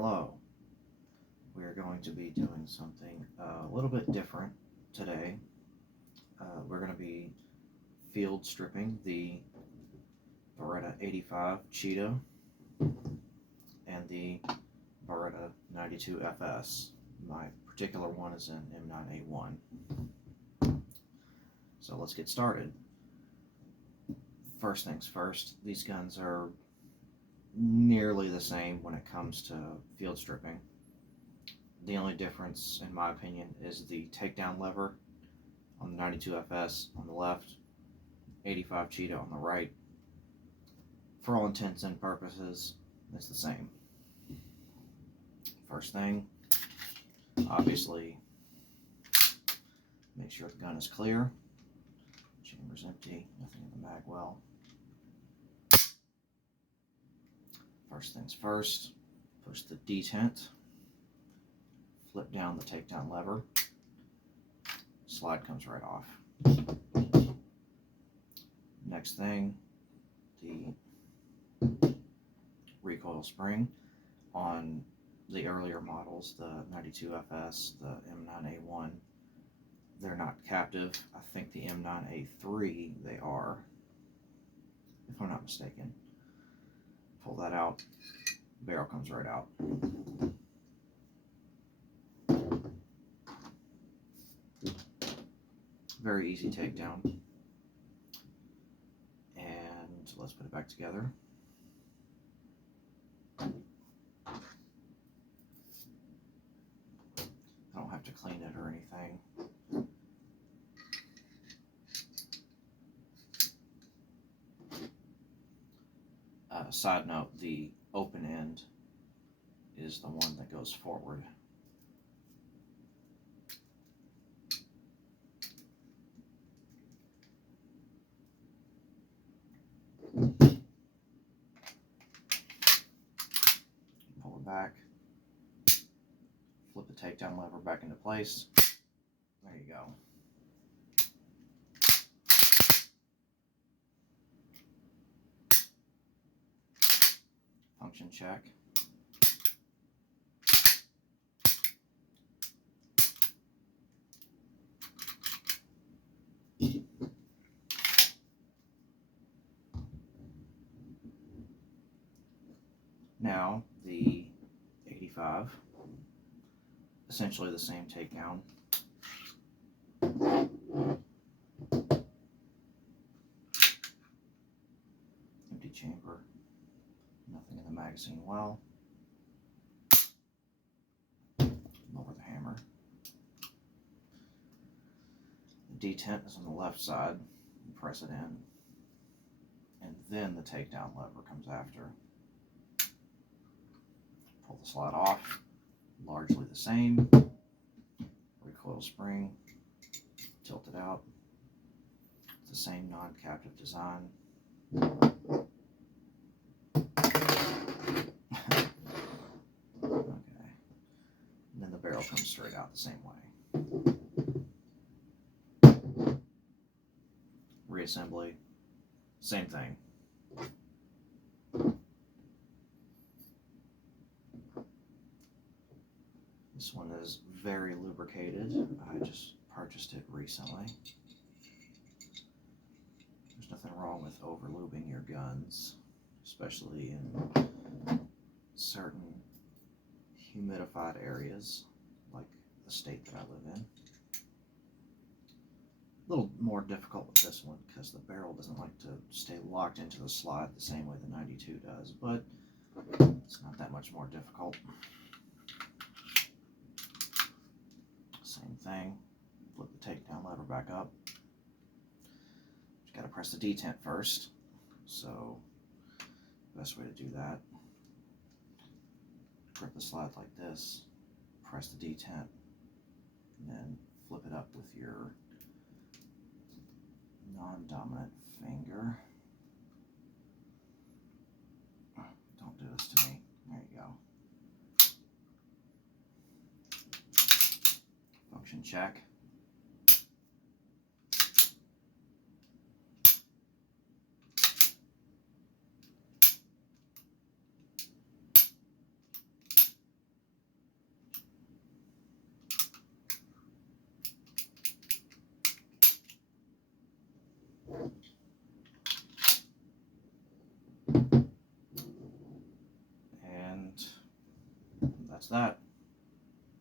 Hello. We're going to be doing something a little bit different today. We're going to be field stripping the Beretta 85 Cheetah and the Beretta 92FS. My particular one is an M9A1. So let's get started. First things first, these guns are nearly the same when it comes to field stripping. The only difference, in my opinion, is the takedown lever on the 92FS on the left, 85 Cheetah on the right. For all intents and purposes, it's the same. First thing, obviously, make sure the gun is clear. Chamber's empty, nothing in the mag well. First things first, push the detent, flip down the takedown lever, slide comes right off. Next thing, the recoil spring on the earlier models, the 92FS, the M9A1, they're not captive. I think the M9A3 they are, if I'm not mistaken. Pull that out, barrel comes right out. Very easy takedown. And let's put it back together. I don't have to clean it or anything. Side note, the open end is the one that goes forward. Pull it back, flip the takedown lever back into place. There you go. Function check. Now the 85, essentially the same takedown. Empty chamber, nothing in the magazine well. Lower the hammer. The detent is on the left side. You press it in, and then the takedown lever comes after. Pull the slide off, largely the same. Recoil spring, tilt it out. It's the same non-captive design. Okay, and then the barrel comes straight out the same way. Reassembly, same thing. This one is very lubricated. I just purchased it recently. There's nothing wrong with over-lubing your guns, especially in certain humidified areas, like the state that I live in. A little more difficult with this one because the barrel doesn't like to stay locked into the slide the same way the 92 does, but it's not that much more difficult. Same thing, flip the takedown lever back up. You gotta press the detent first, so best way to do that, grip the slide like this, press the detent, and then flip it up with your non-dominant finger. Don't do this to me. There you go. Function check. And that's that.